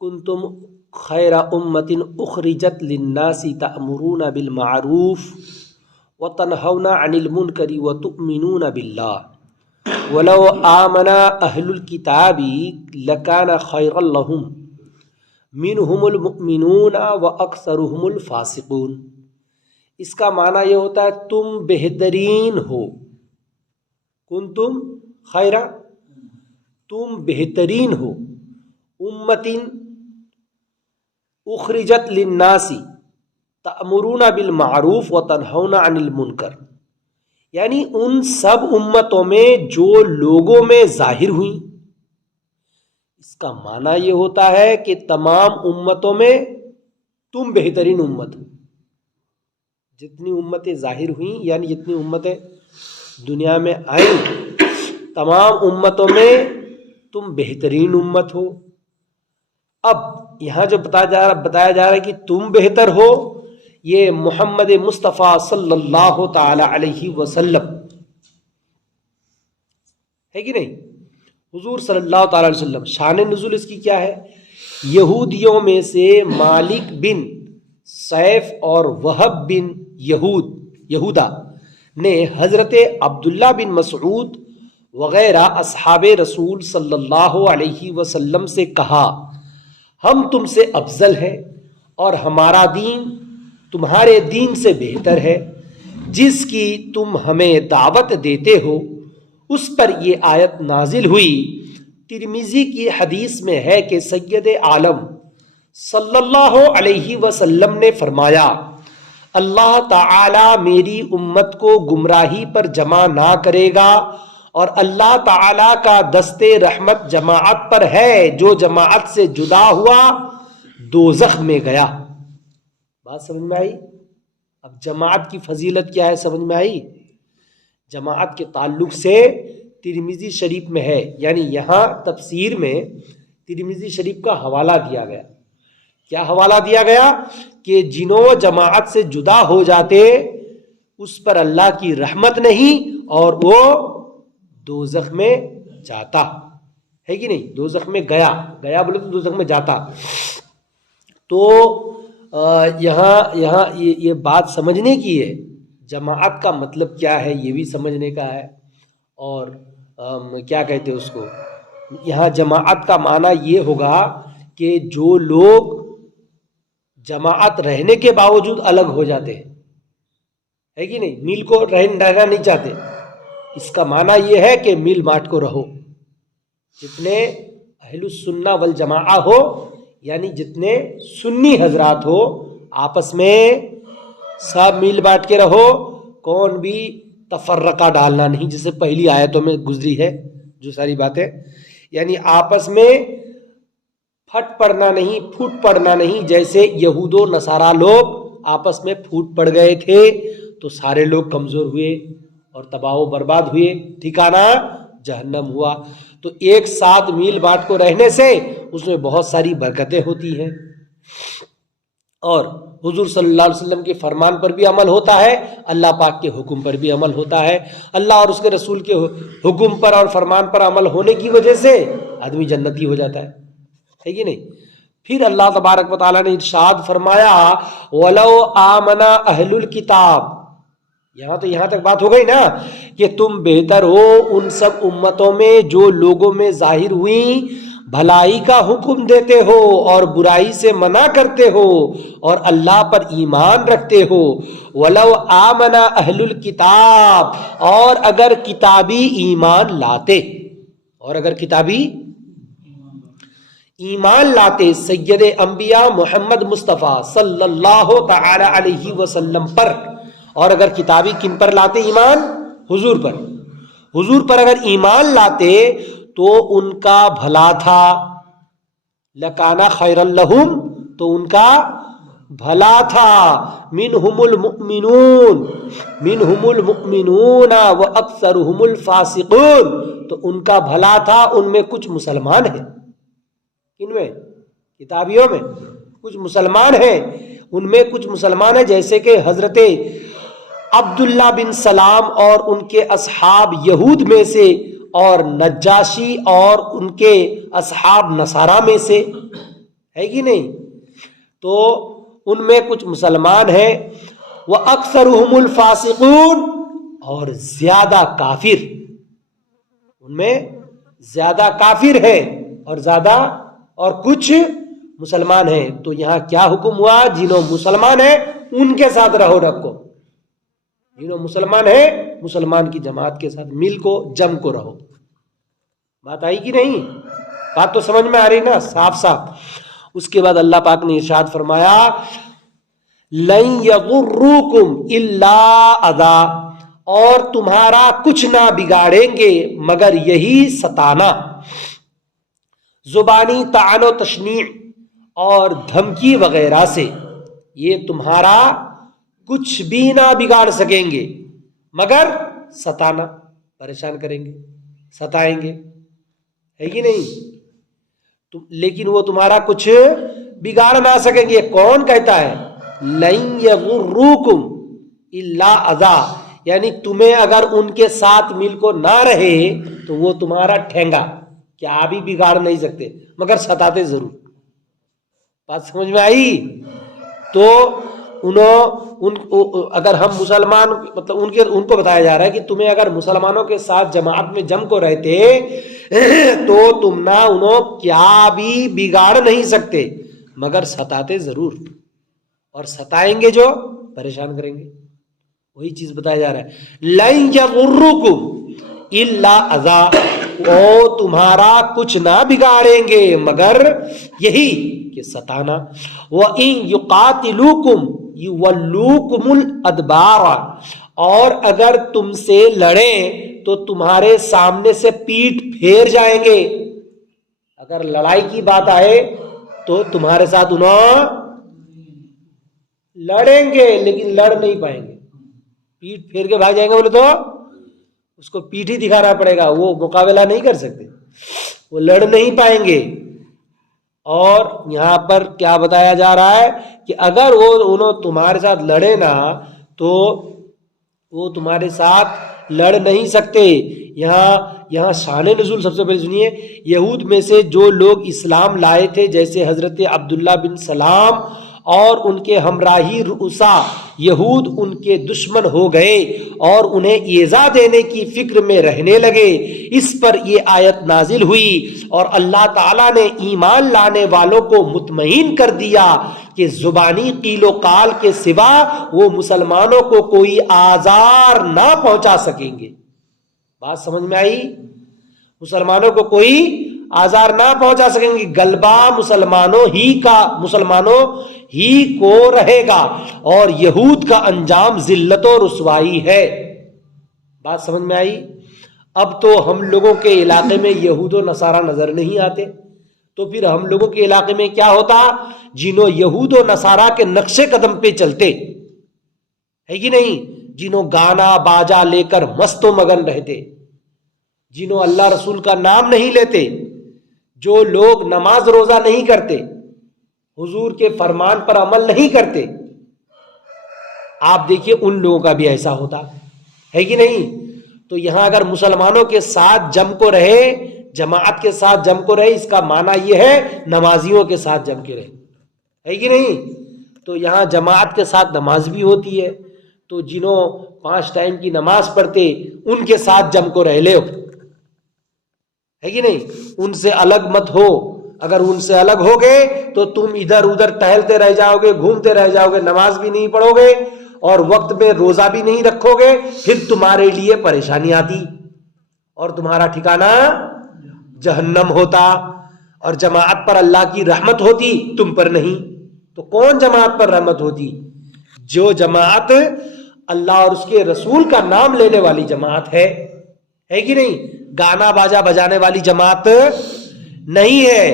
کنتم خیر امت اخرجت للناس تأمرون بالمعروف وتنہون عن المنکر وتؤمنون باللہ ولو آمن اہل الکتاب لکان خیرا لہم منہم المؤمنون واکثرہم الفاسقون۔ اس کا معنی یہ ہوتا ہے تم بہترین ہو، کنتم خیرا، تم بہترین ہو، امتن اخرجت للناس تأمرون بالمعروف وتنہون عن المنکر، یعنی ان سب امتوں میں جو لوگوں میں ظاہر ہوئیں۔ اس کا معنی یہ ہوتا ہے کہ تمام امتوں میں تم بہترین امت ہو۔ جتنی امتیں ظاہر ہوئیں یعنی جتنی امتیں دنیا میں آئیں، تمام امتوں میں تم بہترین امت ہو۔ اب یہاں جو بتایا جا رہا ہے کہ تم بہتر ہو، یہ محمد مصطفیٰ صلی اللہ تعالی علیہ وسلم ہے کہ نہیں؟ حضور صلی اللہ تعالی علیہ وسلم۔ شان نزول اس کی کیا ہے؟ یہودیوں میں سے مالک بن سیف اور وہب بن یہودا نے حضرت عبداللہ بن مسعود وغیرہ اصحاب رسول صلی اللہ علیہ وسلم سے کہا، ہم تم سے افضل ہیں اور ہمارا دین تمہارے دین سے بہتر ہے، جس کی تم ہمیں دعوت دیتے ہو اس پر یہ آیت نازل ہوئی۔ ترمذی کی حدیث میں ہے کہ سید عالم صلی اللہ علیہ وسلم نے فرمایا، اللہ تعالی میری امت کو گمراہی پر جمع نہ کرے گا، اور اللہ تعالی کا دست رحمت جماعت پر ہے، جو جماعت سے جدا ہوا دوزخ میں گیا۔ بات سمجھ میں آئی؟ اب جماعت کی فضیلت کیا ہے سمجھ میں آئی؟ جماعت کے تعلق سے ترمذی شریف میں ہے، یعنی یہاں تفسیر میں ترمذی شریف کا حوالہ دیا گیا۔ کیا حوالہ دیا گیا؟ کہ جنوں جماعت سے جدا ہو جاتے اس پر اللہ کی رحمت نہیں اور وہ دوزخ میں جاتا ہے کہ نہیں؟ دوزخ میں گیا بولے تو دوزخ میں جاتا۔ تو یہاں یہ بات سمجھنے کی ہے، جماعت کا مطلب کیا ہے یہ بھی سمجھنے کا ہے، اور کیا کہتے اس کو، یہاں جماعت کا معنی یہ ہوگا کہ جو لوگ جماعت رہنے کے باوجود الگ ہو جاتے ہیں، ہے کہ نہیں؟ مل کو رہنا نہیں چاہتے، اس کا معنی یہ ہے کہ مل بانٹ کو رہو۔ جتنے اہل السنہ والجماعہ ہو، یعنی جتنے سنی حضرات ہو، آپس میں سب مل بانٹ کے رہو، کون بھی تفرقہ ڈالنا نہیں، جیسے پہلی آیتوں میں گزری ہے جو ساری باتیں، یعنی آپس میں پھٹ پڑنا نہیں، پھوٹ پڑنا نہیں۔ جیسے یہود و نصارہ لوگ آپس میں پھوٹ پڑ گئے تھے تو سارے لوگ کمزور ہوئے اور تباہ و برباد ہوئے، ٹھکانہ جہنم ہوا۔ تو ایک ساتھ میل بانٹ کو رہنے سے اس میں بہت ساری برکتیں ہوتی ہیں، اور حضور صلی اللہ علیہ وسلم کے فرمان پر بھی عمل ہوتا ہے، اللہ پاک کے حکم پر بھی عمل ہوتا ہے۔ اللہ اور اس کے رسول کے حکم پر اور فرمان پر عمل ہونے کی وجہ سے آدمی جنتی ہو جاتا ہے کہ نہیں؟ پھر اللہ تبارک و تعالیٰ نے ارشاد فرمایا، وَلَوْ آمَنَ أَهْلُ الْكِتَابِ، یہاں تک بات ہو گئی نا کہ تم بہتر ہو ان سب امتوں میں جو لوگوں میں ظاہر ہوئیں، بھلائی کا حکم دیتے ہو اور برائی سے منع کرتے ہو اور اللہ پر ایمان رکھتے ہو۔ وَلَوْ آمَنَ أَهْلُ الْكِتَابِ، اور اگر کتابی ایمان لاتے، ایمان لاتے سید انبیاء محمد مصطفیٰ صلی اللہ تعالی علیہ وسلم پر، اور اگر کتابی کن پر لاتے ایمان؟ حضور پر اگر ایمان لاتے تو ان کا بھلا تھا، لکان خیر لہم، تو ان کا بھلا تھا، منہم المؤمنون واکثرہم الفاسقون، تو ان کا بھلا تھا، ان میں کچھ مسلمان ہیں، ان میں کتابیوں میں کچھ مسلمان ہیں، ان میں کچھ مسلمان ہیں جیسے کہ حضرت عبداللہ بن سلام اور ان کے اصحاب یہود میں سے، اور نجاشی اور ان کے اصحاب نصارہ میں سے، ہے کہ نہیں؟ تو ان میں کچھ مسلمان ہیں، وَأَكْثَرُهُمُ الْفَاسِقُونَ، اور زیادہ کافر، ان میں زیادہ کافر ہیں اور کچھ مسلمان ہیں۔ تو یہاں کیا حکم ہوا؟ جنہوں مسلمان ہیں ان کے ساتھ رکھو، جنہوں مسلمان ہیں مسلمان کی جماعت کے ساتھ مل کو جم کو رہو۔ بات آئی کہ نہیں؟ بات تو سمجھ میں آ رہی نا صاف صاف۔ اس کے بعد اللہ پاک نے ارشاد فرمایا لَن يَضُرُّوكُمْ إِلَّا أَذًى، اور تمہارا کچھ نہ بگاڑیں گے مگر یہی ستانا، زبانی طعن و تشنیع اور دھمکی وغیرہ سے، یہ تمہارا کچھ بھی نہ بگاڑ سکیں گے مگر ستانا، پریشان کریں گے، ستائیں گے، ہے کہ نہیں؟ لیکن وہ تمہارا کچھ بگاڑ نہ سکیں گے۔ کون کہتا ہے؟ لَن يَضُرُّوكُمْ إِلَّا أَذًى، یعنی تمہیں اگر ان کے ساتھ مل کو نہ رہے تو وہ تمہارا ٹھینگا کیا بھی بگاڑ نہیں سکتے مگر ستاتے ضرور۔ بات سمجھ میں آئی؟ تو اگر ہم مسلمان، مطلب ان کو بتایا جا رہا ہے کہ تمہیں اگر مسلمانوں کے ساتھ جماعت میں جم کو رہتے تو تم نہ انہوں کیا بھی بگاڑ نہیں سکتے مگر ستاتے ضرور، اور ستائیں گے جو پریشان کریں گے۔ وہی چیز بتایا جا رہا ہے لَن يَضُرُّوكُمْ إِلَّا أَذًى، وہ تمہارا کچھ نہ بگاڑیں گے مگر یہی کہ ستانا۔ وَإِن يُقَاتِلُوكُمْ يُوَلُّوكُمُ الْأَدْبَارَ، اور اگر تم سے لڑیں تو تمہارے سامنے سے پیٹھ پھیر جائیں گے۔ اگر لڑائی کی بات آئے تو تمہارے ساتھ انہوں لڑیں گے لیکن لڑ نہیں پائیں گے، پیٹھ پھیر کے بھاگ جائیں گے بولے تو اس کو پیٹھ ہی دکھانا پڑے گا، وہ مقابلہ نہیں کر سکتے، وہ لڑ نہیں پائیں گے۔ اور یہاں پر کیا بتایا جا رہا ہے کہ اگر انہوں تمہارے ساتھ لڑے نا تو وہ تمہارے ساتھ لڑ نہیں سکتے۔ یہاں شان نزول سب سے پہلے سنیے، یہود میں سے جو لوگ اسلام لائے تھے جیسے حضرت عبداللہ بن سلام اور ان کے ہمراہی رؤسا یہود ان کے دشمن ہو گئے اور انہیں ایذا دینے کی فکر میں رہنے لگے۔ اس پر یہ آیت نازل ہوئی اور اللہ تعالیٰ نے ایمان لانے والوں کو مطمئن کر دیا کہ زبانی قیل و قال کے سوا وہ مسلمانوں کو کوئی آزار نہ پہنچا سکیں گے۔ بات سمجھ میں آئی؟ مسلمانوں کو کوئی آزار نہ پہنچا سکیں گے، غلبہ مسلمانوں ہی کو رہے گا، اور یہود کا انجام ذلت و رسوائی ہے۔ بات سمجھ میں آئی؟ اب تو ہم لوگوں کے علاقے میں یہود و نصارہ نظر نہیں آتے، تو پھر ہم لوگوں کے علاقے میں کیا ہوتا؟ جنہوں یہود و نصارہ کے نقش قدم پہ چلتے، ہے کہ نہیں؟ جنہوں گانا باجا لے کر مست و مگن رہتے، جنہوں اللہ رسول کا نام نہیں لیتے، جو لوگ نماز روزہ نہیں کرتے، حضور کے فرمان پر عمل نہیں کرتے، آپ دیکھیے ان لوگوں کا بھی ایسا ہوتا ہے کہ نہیں؟ تو یہاں اگر مسلمانوں کے ساتھ جم کو رہے، جماعت کے ساتھ جم کو رہے، اس کا معنی یہ ہے نمازیوں کے ساتھ جم کے رہے، ہے کہ نہیں؟ تو یہاں جماعت کے ساتھ نماز بھی ہوتی ہے، تو جنہوں 5 ٹائم کی نماز پڑھتے ان کے ساتھ جم کو رہ لے، ہے کہ نہیں؟ ان سے الگ مت ہو، اگر ان سے الگ ہو گئے تو تم ادھر ادھر ٹہلتے رہ جاؤ گے، گھومتے رہ جاؤ گے، نماز بھی نہیں پڑھو گے اور وقت میں روزہ بھی نہیں رکھو گے، پھر تمہارے لیے پریشانی آتی اور تمہارا ٹھکانہ جہنم ہوتا، اور جماعت پر اللہ کی رحمت ہوتی، تم پر نہیں۔ تو کون جماعت پر رحمت ہوتی؟ جو جماعت اللہ اور اس کے رسول کا نام لینے والی جماعت ہے کہ نہیں؟ گانا باجا بجانے والی جماعت نہیں ہے۔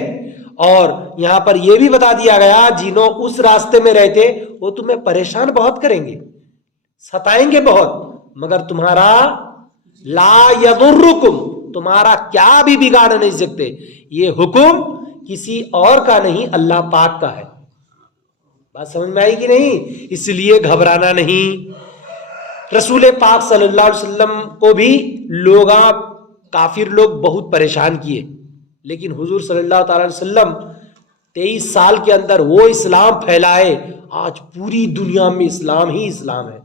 اور یہاں پر یہ بھی بتا دیا گیا جنہوں اس راستے میں رہتے وہ تمہیں پریشان بہت کریں گے، ستائیں گے بہت، مگر تمہارا لا یضرکم، تمہارا کیا بھی بگاڑ نہیں سکتے۔ یہ حکم کسی اور کا نہیں، اللہ پاک کا ہے۔ بات سمجھ میں آئی کہ نہیں؟ اس لیے گھبرانا نہیں۔ رسول پاک صلی اللہ علیہ وسلم کو بھی کافر لوگ بہت پریشان کیے، لیکن حضور صلی اللہ تعالی علیہ وسلم 23 سال کے اندر وہ اسلام پھیلائے. آج پوری دنیا میں اسلام ہی اسلام ہے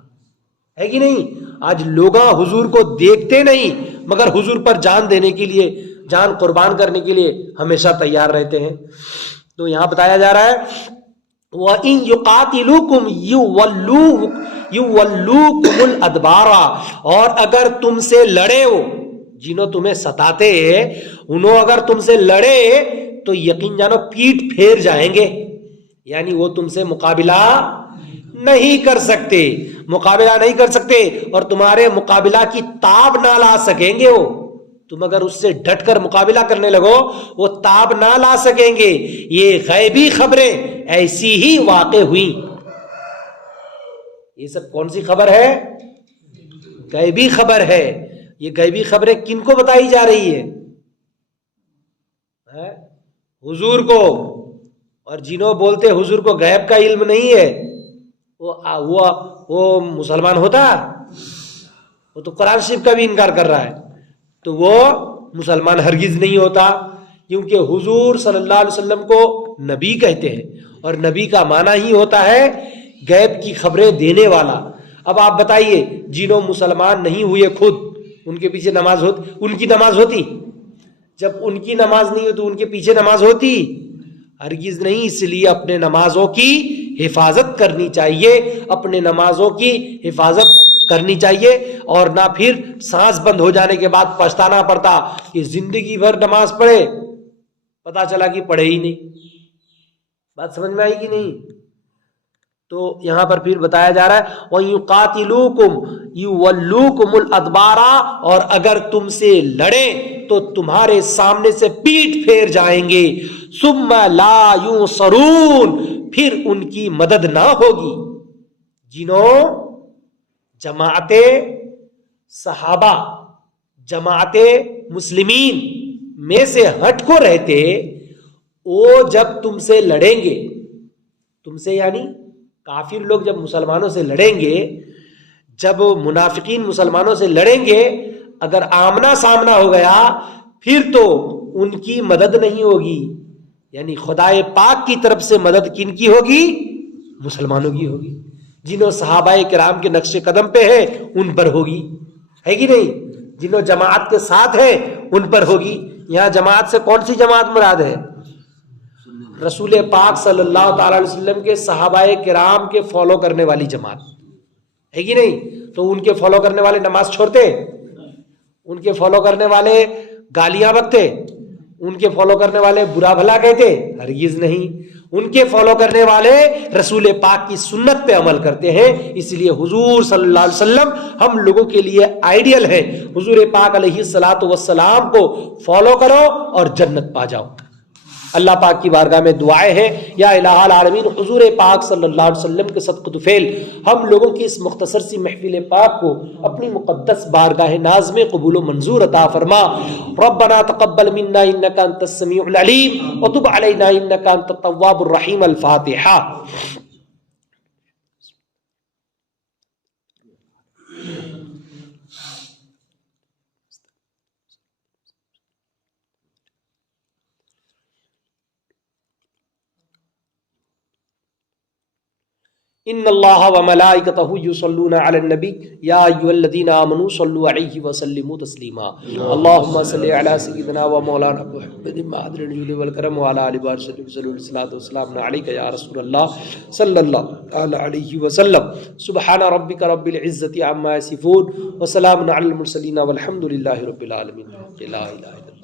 کہ نہیں؟ آج لوگ حضور کو دیکھتے نہیں مگر حضور پر جان دینے کے لیے، جان قربان کرنے کے لیے ہمیشہ تیار رہتے ہیں. تو یہاں بتایا جا رہا ہے وَإِن يُقَاتِلُوكُمْ يُوَلُّوكُمُ الْأَدْبَارَ، اور اگر تم سے لڑے ہو، جنہوں تمہیں ستاتے ہیں انہوں اگر تم سے لڑے تو یقین جانو پیٹ پھیر جائیں گے. یعنی وہ تم سے مقابلہ نہیں کر سکتے، مقابلہ نہیں کر سکتے اور تمہارے مقابلہ کی تاب نہ لا سکیں گے. وہ تم اگر اس سے ڈٹ کر مقابلہ کرنے لگو وہ تاب نہ لا سکیں گے. یہ غیبی خبریں ایسی ہی واقع ہوئیں. یہ سب کون سی خبر ہے؟ غیبی خبر ہے. یہ غیبی خبریں کن کو بتائی جا رہی ہے؟ حضور کو. اور جنہوں بولتے حضور کو غیب کا علم نہیں ہے وہ مسلمان ہوتا؟ وہ تو قرآن شریف کا بھی انکار کر رہا ہے. تو وہ مسلمان ہرگز نہیں ہوتا، کیونکہ حضور صلی اللہ علیہ وسلم کو نبی کہتے ہیں اور نبی کا معنی ہی ہوتا ہے غیب کی خبریں دینے والا. اب آپ بتائیے جنہوں مسلمان نہیں ہوئے خود ان کے پیچھے نماز ہوتی؟ ان کی نماز ہوتی؟ جب ان کی نماز نہیں ہوتی ان کے پیچھے نماز ہوتی؟ ہرگز نہیں. اس لیے اپنے نمازوں کی حفاظت کرنی چاہیے، اپنے نمازوں کی حفاظت کرنی چاہیے، اور نہ پھر سانس بند ہو جانے کے بعد پچھتانا پڑتا کہ زندگی بھر نماز پڑھے پتا چلا کہ پڑھے ہی نہیں. بات سمجھ میں آئی کہ نہیں؟ تو یہاں پر پھر بتایا جا رہا ہے وَيُقَاتِلُوكُمْ يُوَلُّوكُمُ الْأَدْبَارَ، اور اگر تم سے لڑیں تو تمہارے سامنے سے پیٹ پھیر جائیں گے. ثُمَّ لَا يُنصَرُونَ، پھر ان کی مدد نہ ہوگی. جنہوں جماعت صحابہ، جماعت مسلمین میں سے ہٹ کو رہتے، وہ جب تم سے لڑیں گے، تم سے یعنی کافر لوگ جب مسلمانوں سے لڑیں گے، جب منافقین مسلمانوں سے لڑیں گے، اگر آمنا سامنا ہو گیا پھر تو ان کی مدد نہیں ہوگی. یعنی خدائے پاک کی طرف سے مدد کن کی ہوگی؟ مسلمانوں کی ہوگی. جنہوں صحابہ کرام کے نقش قدم پہ ہے ان پر ہوگی، ہے کہ نہیں؟ جنہوں جماعت کے ساتھ ہے ان پر ہوگی. یہاں جماعت سے کون سی جماعت مراد ہے؟ رسول پاک صلی اللہ تعالی علیہ وسلم کے صحابہ کرام کے فالو کرنے والی جماعت، ہے کہ نہیں؟ تو ان کے فالو کرنے والے نماز چھوڑتے؟ ان کے فالو کرنے والے گالیاں بکتے؟ ان کے فالو کرنے والے برا بھلا کہتے؟ ہرگز نہیں. ان کے فالو کرنے والے رسول پاک کی سنت پہ عمل کرتے ہیں. اس لیے حضور صلی اللہ علیہ وسلم ہم لوگوں کے لیے آئیڈیل ہے. حضور پاک علیہ الصلوۃ والسلام کو فالو کرو اور جنت پا جاؤ. اللہ پاک کی بارگاہ میں دعائیں ہیں یا الہ العالمین حضور پاک صلی اللہ علیہ وسلم کے صدقۃ فعل ہم لوگوں کی اس مختصر سی محفل پاک کو اپنی مقدس بارگاہ ناز میں قبول و منظور عطا فرما. ربنا تقبل منا انک انت السمیع العلیم وتب علینا انک انت التواب الرحیم. الفاتحہ. ان اللہ وملائکتہ یصلون علی النبی یا ایھا الذین آمنوا صلوا علیہ وسلموا تسلیما. اللهم صل علی سیدنا و مولانا محمد معدن الجود والکرم وعلی آلہ وصحبہ وسلم. الصلاۃ والسلام علیک یا رسول اللہ صلی اللہ علیہ وسلم. سبحان ربک رب العزۃ عما یصفون وسلام علی المرسلین والحمد للہ رب العالمین. لا الہ الا اللہ.